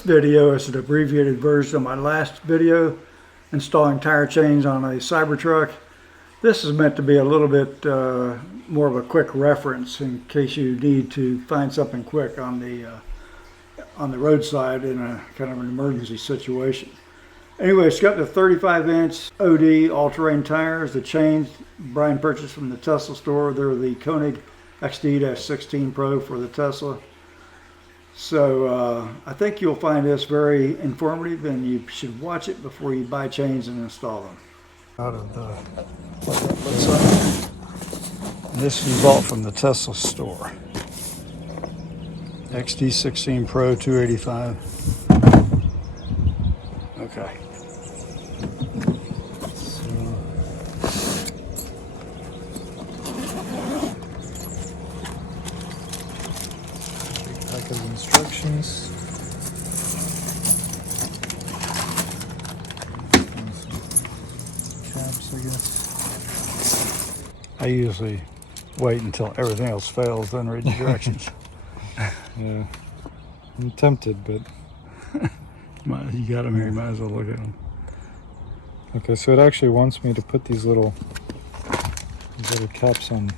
This video is an abbreviated version of my last video installing tire chains on a Cybertruck. This is meant to be a little bit more of a quick reference in case you need to find something quick on the roadside in a kind of an emergency situation. Anyway, it's got the 35-inch OD all-terrain tires. The chains Brian purchased from the Tesla store. They're the Koenig XD-16 Pro for the Tesla. So I think you'll find this very informative, and you should watch it before you buy chains and install them. Out of the what that looks like. This we bought from the Tesla store. XD-16 Pro 285. Okay. Packet of instructions. Caps, I guess. I usually wait until everything else fails, then read the directions. Yeah, I'm tempted, but You got them here, you might as well look at them. okay. So it actually wants me to put these little caps on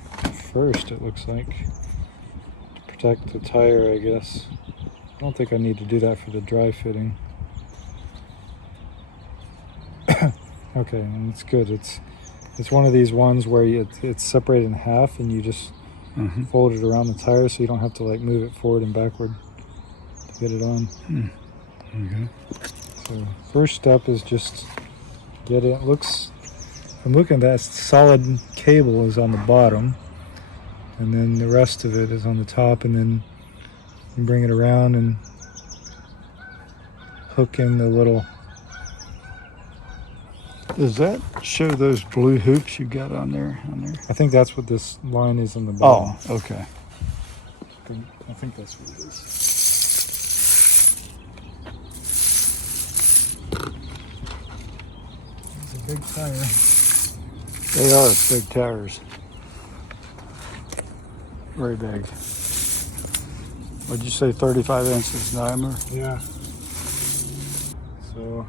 first. It looks like to protect the tire, I guess. I don't think I need to do that for the dry fitting. Okay, and it's good. It's one of these ones where it's separated in half, and you just fold it around the tire, so you don't have to like move it forward and backward to get it on. Okay. So first step is just get it. I'm looking at that solid cable is on the bottom, and then the rest of it is on the top, and then you bring it around and hook in the little. Does that show those blue hoops you got on there? I think that's what this line is on the bottom. Oh, okay. I think that's what it is. It's a big tire. They are big tires. Very big. What'd you say, 35 inches diameter? Yeah. So.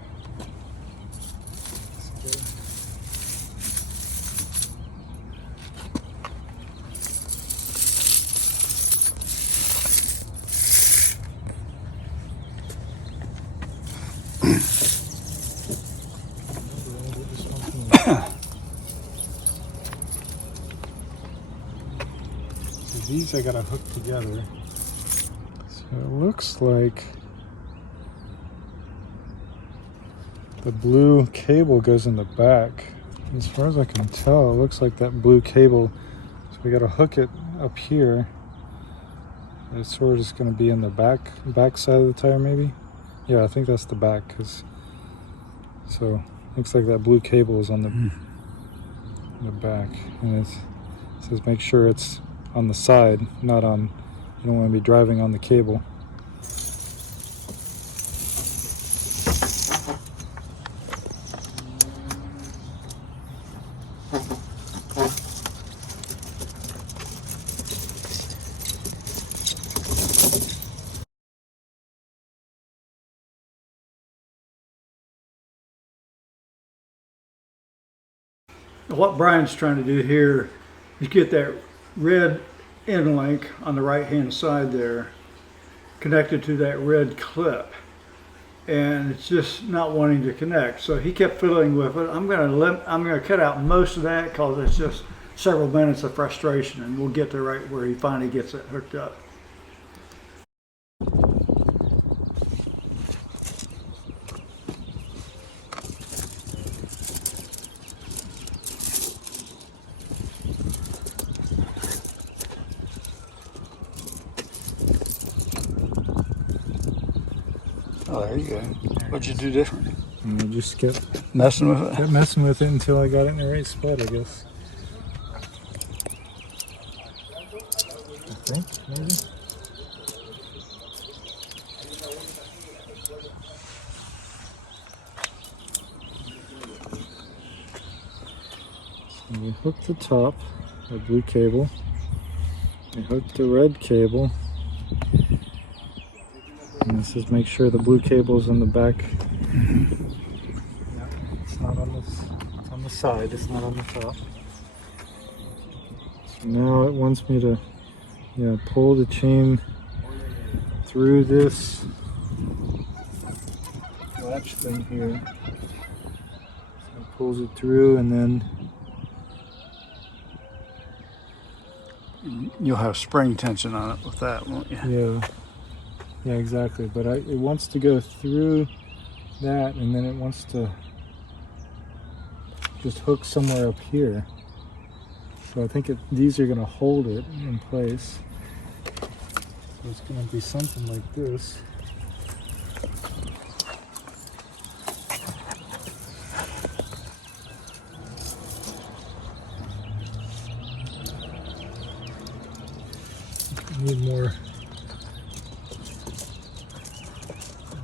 So these I gotta hook together. So it looks like the blue cable goes in the back. As far as I can tell, it looks like that blue cable. So we gotta hook it up here. It's sort of just gonna be in the back side of the tire, maybe. Yeah, I think that's the back. So looks like that blue cable is on the back, and it says make sure it's on the side, not on. You don't want to be driving on the cable. What Brian's trying to do here is get that red end link on the right hand side there connected to that red clip, and it's just not wanting to connect. So he kept fiddling with it. I'm gonna cut out most of that because it's just several minutes of frustration, and we'll get to right where he finally gets it hooked up. Oh, there you go. What'd you do different? And I just kept Messing with it? messing with it until I got it in the right spot, I guess. I think, maybe. So we hook the top, the blue cable. We hook the red cable. And this is make sure the blue cable's in the back. Yeah, it's not on this. It's on the side. It's not on the top. So now it wants me to, pull the chain through this latch thing here. So it pulls it through, and then You'll have spring tension on it with that, won't you? yeah, exactly. But it wants to go through that, and then it wants to just hook somewhere up here. So I think these are going to hold it in place. So it's going to be something like this. Need more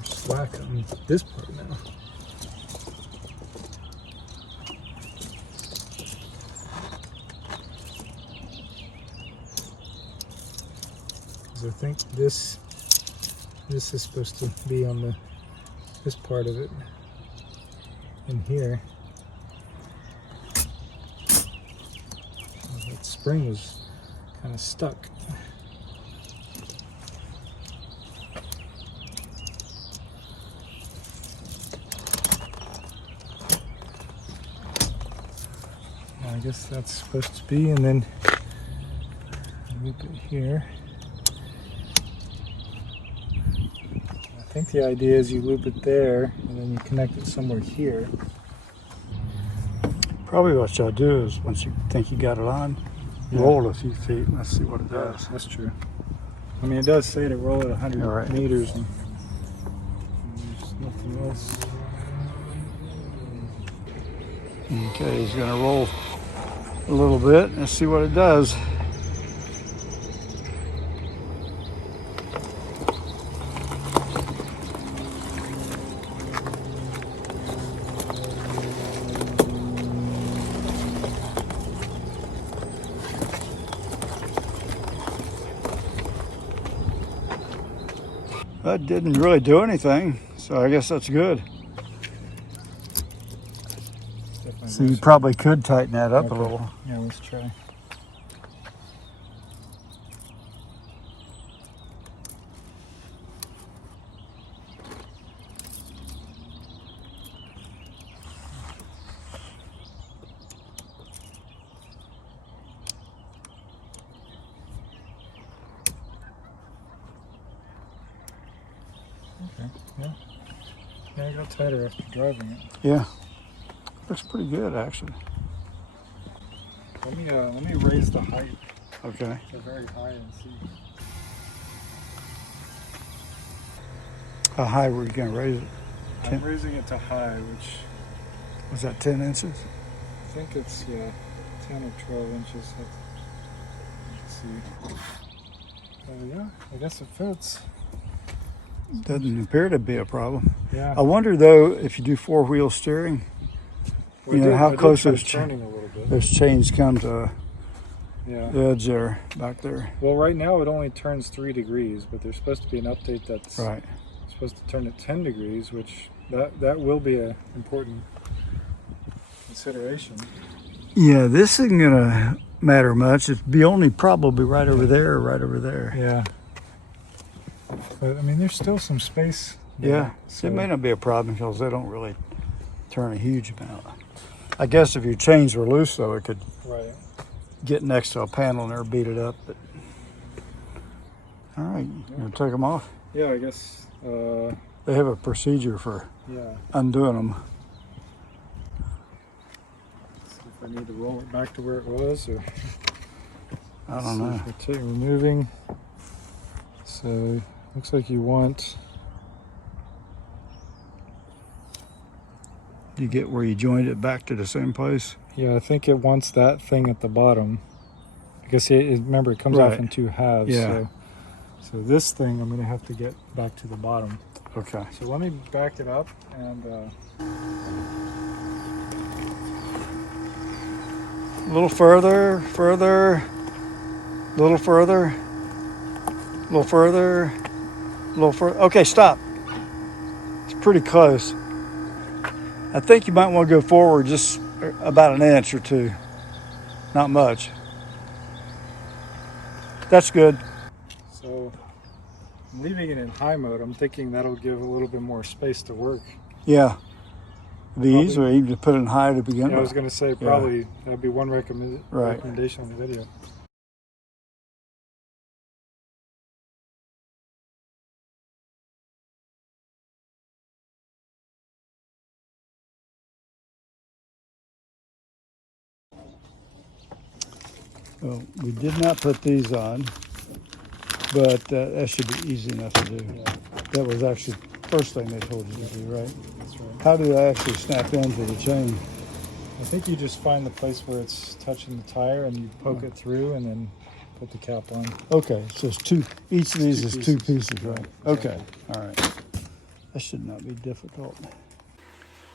slack on this part now. Because I think this is supposed to be on this part of it in here. That spring was kind of stuck. I guess that's supposed to be, and then loop it here. I think the idea is you loop it there, and then you connect it somewhere here. Probably what y'all do is once you think you got it on, roll a few feet and let's see what it does. That's true. I mean, it does say to roll it 100 All right. meters, and there's nothing else. Okay, he's gonna roll a little bit. Let's see what it does. That didn't really do anything, so I guess that's good. So you probably could tighten that up a little. Yeah, let's try. Okay, yeah. Yeah, I got tighter after driving it. Yeah, looks pretty good actually. Let me raise the height. Okay. They're very high and see. How high were you gonna raise it? I'm raising it to high, which Was that 10 inches? I think it's 10 or 12 inches. Let's see. Yeah, I guess it fits. Doesn't appear to be a problem. Yeah. I wonder though if you do four-wheel steering, We you know did- how I did close try those turning a little bit. those chains come to Yeah. the edge there, back there. Well, right now it only turns 3 degrees, but there's supposed to be an update that's Right. supposed to turn at 10 degrees, which that will be an important consideration. Yeah, this isn't gonna matter much. It'd be only probably right over there or right over there. Yeah. But I mean, there's still some space. Yeah, So it may not be a problem because they don't really turn a huge amount. I guess if your chains were loose though, it could right. get next to a panel and there beat it up. But all right, you gonna take them off? Yeah, I guess. They have a procedure for Yeah. undoing them. See if I need to roll it back to where it was, or I don't know. Removing. So looks like you want. You get where you joined it back to the same place. Yeah, I think it wants that thing at the bottom. Because remember, it comes Right. off in 2 halves. Yeah. So this thing, I'm going to have to get back to the bottom. Okay. So let me back it up and. A little further, a little further, a little further. A little further. Okay, stop. It's pretty close. I think you might want to go forward just about an inch or two. Not much. That's good. So I'm leaving it in high mode. I'm thinking that'll give a little bit more space to work. Yeah. It'd be Probably- easier even to put it in high to begin Yeah, I was with. going to say probably that'd be one Right. recommendation on the video. Well, we did not put these on, but that should be easy enough to do. Yeah, That was actually the first thing they told you to do, right? that's right. How do they actually snap into the chain? I think you just find the place where it's touching the tire and you poke it through and then put the cap on. Okay, so it's two. Each of these two is two pieces. pieces, right? Yeah, Okay, exactly. all right. That should not be difficult.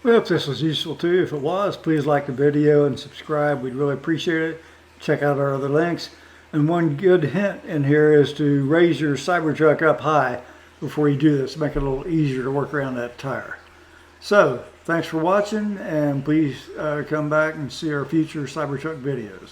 We hope this was useful to you. If it was, please like the video and subscribe. We'd really appreciate it. Check out our other links. And one good hint in here is to raise your Cybertruck up high before you do this. Make it a little easier to work around that tire. So, thanks for watching, and please come back and see our future Cybertruck videos.